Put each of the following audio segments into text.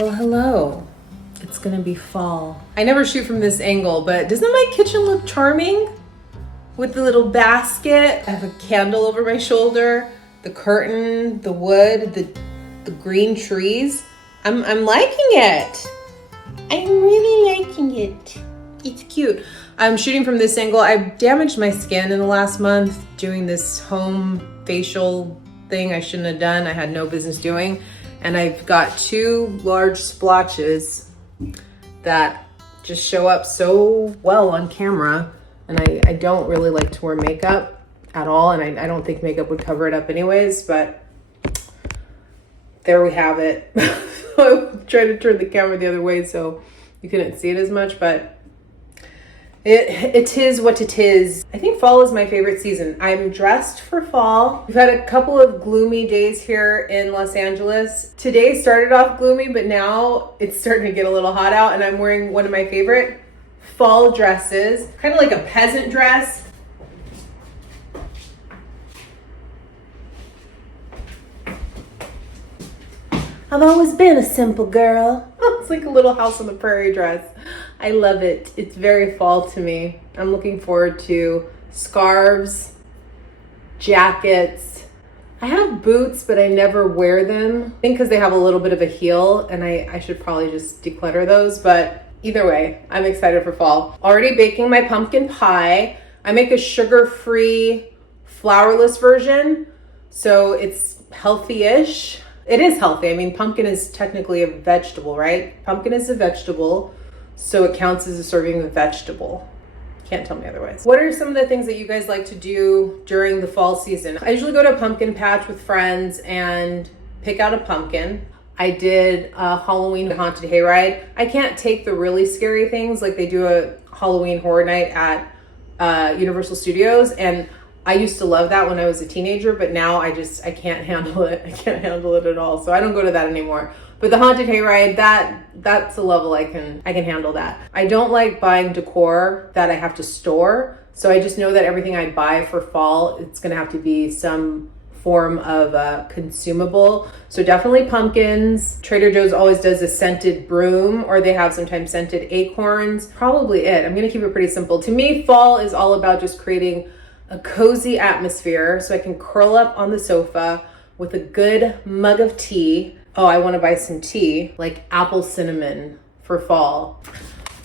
Well, hello. It's gonna be fall. I never shoot from this angle, but doesn't my kitchen look charming? With the little basket, I have a candle over my shoulder, the curtain, the wood, the green trees. I'm liking it. I'm really liking it. It's cute. I'm shooting from this angle. I've damaged my skin in the last month doing this home facial thing I shouldn't have done. I had no business doing. And I've got 2 large splotches that just show up so well on camera. And I don't really like to wear makeup at all. And I don't think makeup would cover it up anyways, but there we have it. I'm trying to turn the camera the other way so you couldn't see it as much, but it is what it is. I think fall is my favorite season. I'm dressed for fall. We've had a couple of gloomy days here in Los Angeles. Today started off gloomy, but now it's starting to get a little hot out, and I'm wearing one of my favorite fall dresses, kind of like a peasant dress. I've always been a simple girl. It's like a little house on the prairie dress. I love it. It's very fall to me. I'm looking forward to scarves, jackets. I have boots, but I never wear them. I think because they have a little bit of a heel, and I should probably just declutter those. But either way, I'm excited for fall. Already baking my pumpkin pie. I make a sugar-free, flourless version, so it's healthy-ish. It is healthy. I mean, pumpkin is technically a vegetable, right? Pumpkin is a vegetable, so it counts as a serving of vegetable. Can't tell me otherwise. What are some of the things that you guys like to do during the fall season? I usually go to a pumpkin patch with friends and pick out a pumpkin. I did a Halloween haunted hayride. I can't take the really scary things, like they do a Halloween horror night at Universal Studios, and I used to love that when I was a teenager, but now I can't handle it. I can't handle it at all. So I don't go to that anymore. But the haunted hayride, that's a level I can handle that. I don't like buying decor that I have to store. So I just know that everything I buy for fall, it's gonna have to be some form of consumable. So definitely pumpkins. Trader Joe's always does a scented broom, or they have sometimes scented acorns. Probably it. I'm gonna keep it pretty simple. To me, fall is all about just creating a cozy atmosphere so I can curl up on the sofa with a good mug of tea. Oh, I want to buy some tea, like apple cinnamon for fall.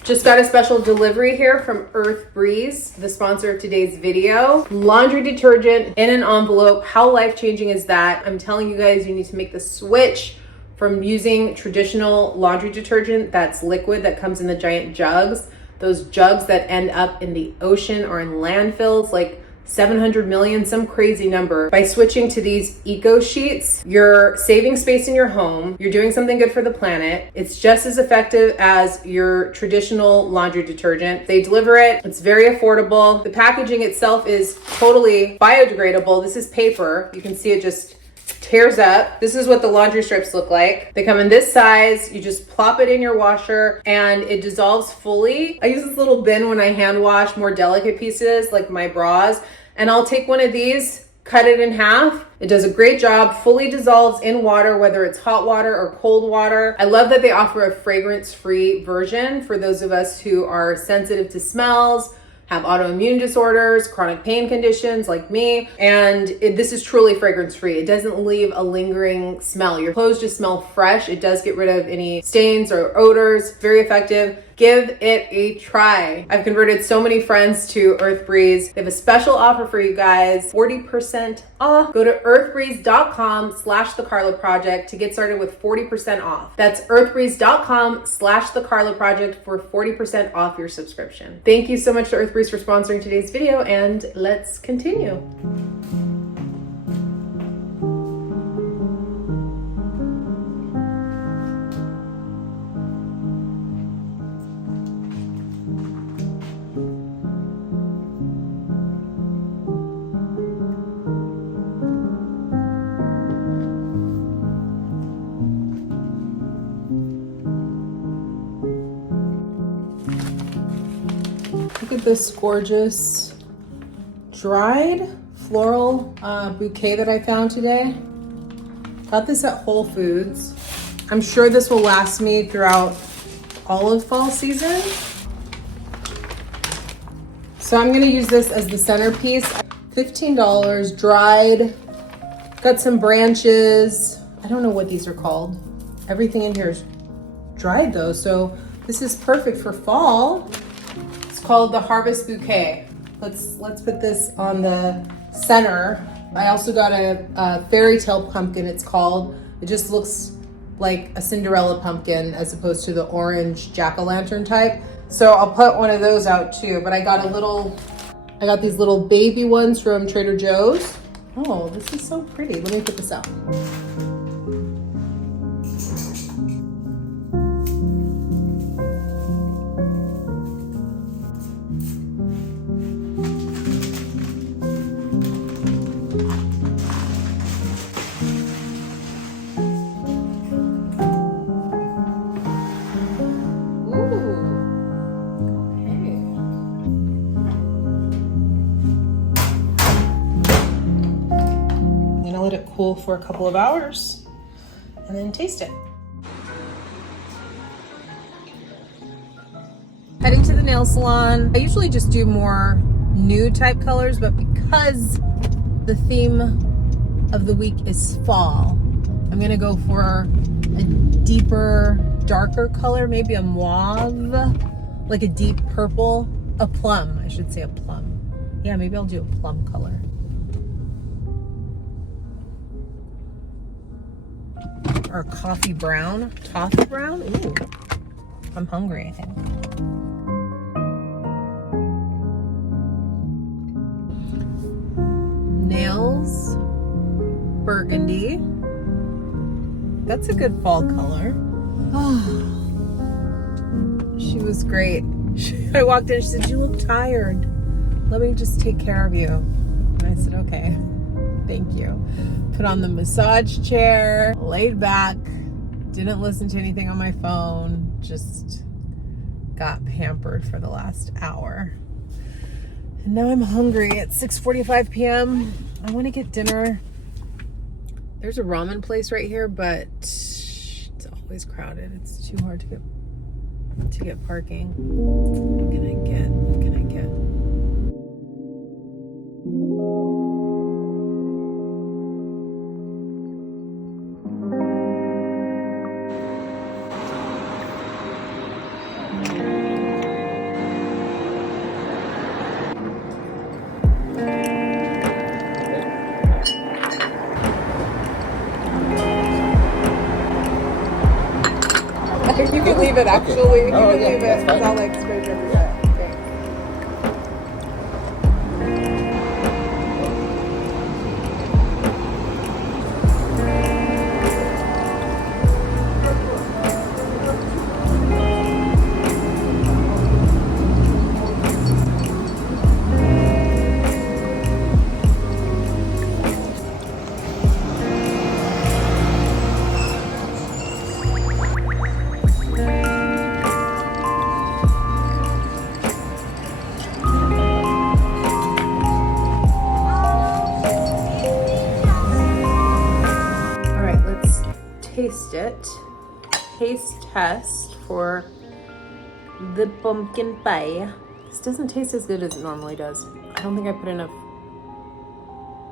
Just got a special delivery here from Earth Breeze, the sponsor of today's video. Laundry detergent in an envelope. How life-changing is that? I'm telling you guys, you need to make the switch from using traditional laundry detergent that's liquid, that comes in the giant jugs. Those jugs that end up in the ocean or in landfills, like 700 million, some crazy number. By switching to these eco sheets, you're saving space in your home. You're doing something good for the planet. It's just as effective as your traditional laundry detergent. They deliver it. It's very affordable. The packaging itself is totally biodegradable. This is paper. You can see it just tears up. This is what the laundry strips look like. They come in this size. You just plop it in your washer and it dissolves fully. I use this little bin when I hand wash more delicate pieces like my bras, and I'll take one of these, cut it in half. It does a great job, fully dissolves in water, whether it's hot water or cold water. I love that they offer a fragrance-free version for those of us who are sensitive to smells, have autoimmune disorders, chronic pain conditions like me, and this is truly fragrance-free. It doesn't leave a lingering smell. Your clothes just smell fresh. It does get rid of any stains or odors. Very effective. Give it a try. I've converted so many friends to Earth Breeze. They have a special offer for you guys, 40% off. Go to earthbreeze.com/The Carla Project to get started with 40% off. That's earthbreeze.com/The Carla Project for 40% off your subscription. Thank you so much to Earth Breeze for sponsoring today's video, and let's continue. Look at this gorgeous dried floral bouquet that I found today. Got this at Whole Foods. I'm sure this will last me throughout all of fall season. So I'm gonna use this as the centerpiece. $15, dried, got some branches. I don't know what these are called. Everything in here is dried though, so this is perfect for fall. It's called the Harvest Bouquet. Let's put this on the center. I also got a fairy tale pumpkin, it's called. It just looks like a Cinderella pumpkin as opposed to the orange jack-o'-lantern type. So I'll put one of those out too, but I got these little baby ones from Trader Joe's. Oh, this is so pretty. Let me put this out. Let it cool for a couple of hours and then taste it. Heading to the nail salon. I usually just do more nude type colors, but because the theme of the week is fall, I'm gonna go for a deeper, darker color, maybe a mauve, like a deep purple, a plum, I should say a plum. Yeah, maybe I'll do a plum color. Or coffee brown. Toffee brown? Ooh. I'm hungry, I think. Nails. Burgundy. That's a good fall color. Oh. She was great. I walked in, she said, "You look tired. Let me just take care of you." And I said, "Okay, thank you." Put on the massage chair, laid back, didn't listen to anything on my phone, just got pampered for the last hour. And now I'm hungry. It's 6:45 p.m. I want to get dinner. There's a ramen place right here, but it's always crowded. It's too hard to get parking. What can I get? What can I get? You can leave it actually. You can leave it because I'll like scrape everywhere. Okay. Taste test for the pumpkin pie. This doesn't taste as good as it normally does. I don't think I put enough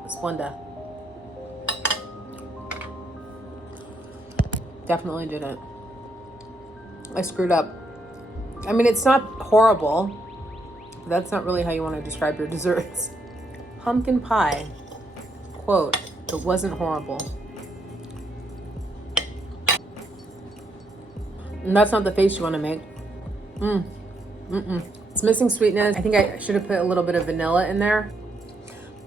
Splenda. Definitely didn't. I screwed up. I mean, it's not horrible. That's not really how you want to describe your desserts. Pumpkin pie. Quote, it wasn't horrible. And that's not the face you want to make. It's missing sweetness. I think I should have put a little bit of vanilla in there.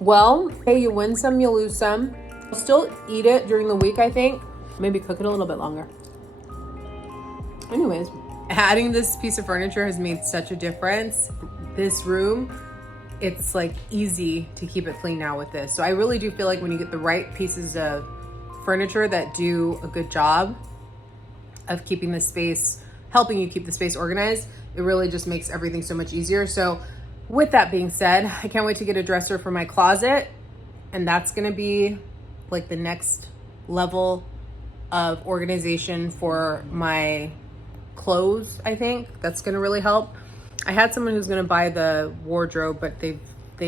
Well, hey, you win some, you lose some. I'll still eat it during the week, I think. Maybe cook it a little bit longer. Anyways, adding this piece of furniture has made such a difference. This room, it's like easy to keep it clean now with this. So I really do feel like when you get the right pieces of furniture that do a good job of keeping the space, helping you keep the space organized, it really just makes everything so much easier. So with that being said, I can't wait to get a dresser for my closet. And that's gonna be like the next level of organization for my clothes. I think that's gonna really help. I had someone who's gonna buy the wardrobe, but they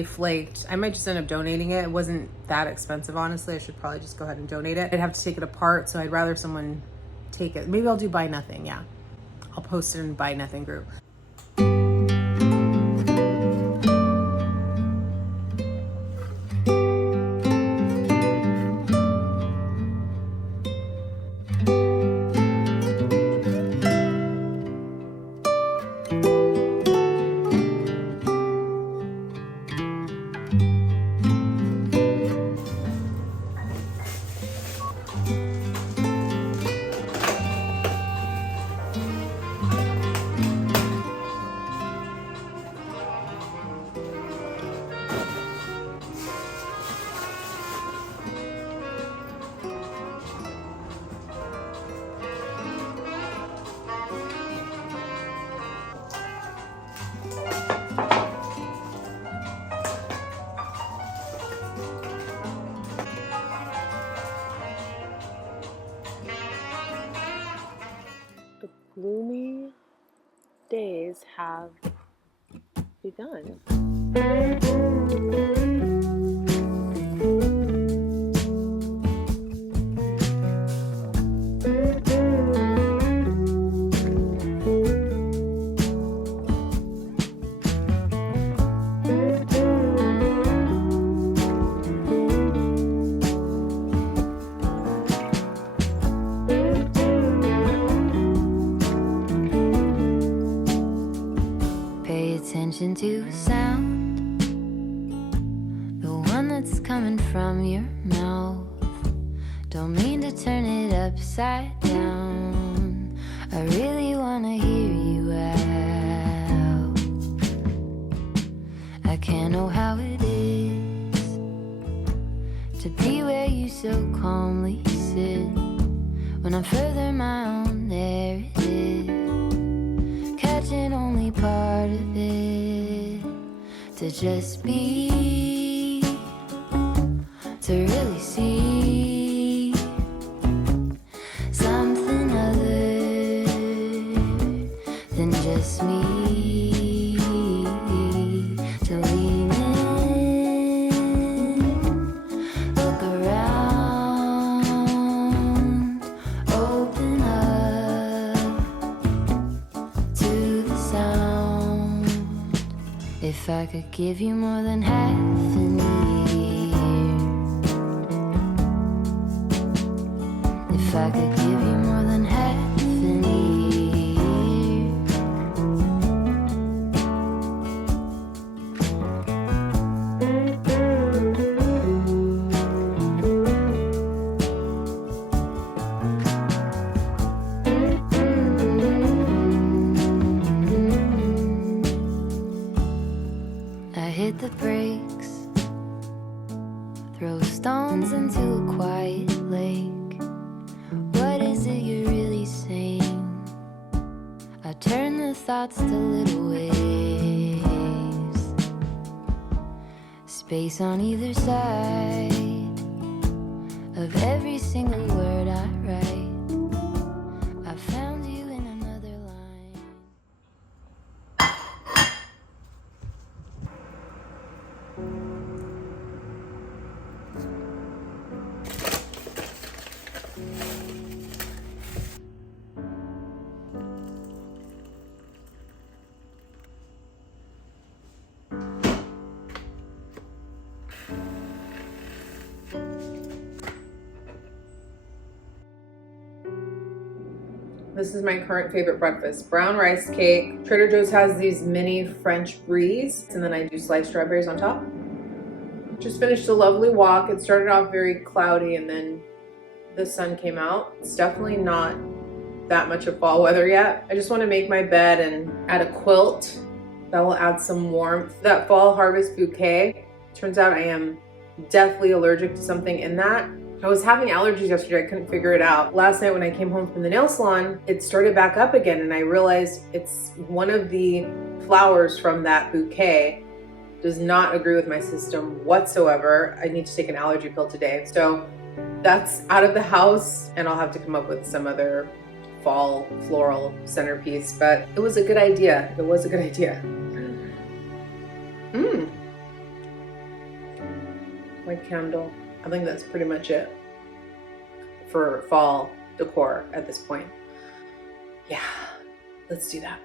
flaked. I might just end up donating it. It wasn't that expensive, honestly. I should probably just go ahead and donate it. I'd have to take it apart, so I'd rather someone take it. Maybe I'll do buy nothing. Yeah, I'll post it in buy nothing group. Gloomy days have begun. Attention to sound, the one that's coming from your mouth. Don't mean to turn it upside down. I really wanna hear you out. I can't know how it is to be where you so calmly sit. When I'm further my own, there it is, catching only part of it. To just be, to really see something other than just me. To lean in, look around, open up to the sound. If I could give you more than half an ear, if I could give you more than half an ear, I hit the brakes, throw stones into a quiet lake. What is it you're really saying? I turn the thoughts to little waves, space on either side of every single word I write. I found you in another line. This is my current favorite breakfast. Brown rice cake. Trader Joe's has these mini French bries, and then I do sliced strawberries on top. Just finished a lovely walk. It started off very cloudy and then the sun came out. It's definitely not that much of fall weather yet. I just want to make my bed and add a quilt that will add some warmth. That fall harvest bouquet, turns out I am deathly allergic to something in that. I was having allergies yesterday, I couldn't figure it out. Last night when I came home from the nail salon, it started back up again and I realized it's one of the flowers from that bouquet does not agree with my system whatsoever. I need to take an allergy pill today. So that's out of the house, and I'll have to come up with some other fall floral centerpiece, but it was a good idea. It was a good idea. My candle. I think that's pretty much it for fall decor at this point. Yeah, let's do that.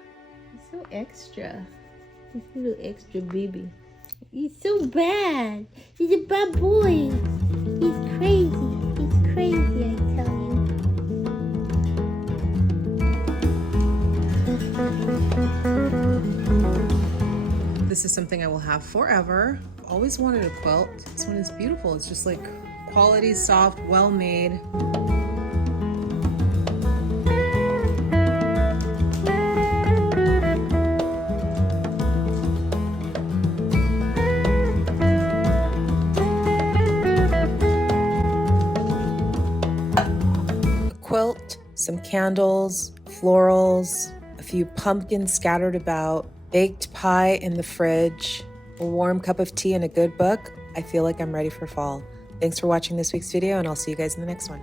He's so extra. He's a little extra baby. He's so bad. He's a bad boy. He's crazy. He's crazy, I tell you. This is something I will have forever. I've always wanted a quilt. This one is beautiful. It's just like quality, soft, well made. Quilt, some candles, florals, a few pumpkins scattered about, baked pie in the fridge, a warm cup of tea and a good book. I feel like I'm ready for fall. Thanks for watching this week's video, and I'll see you guys in the next one.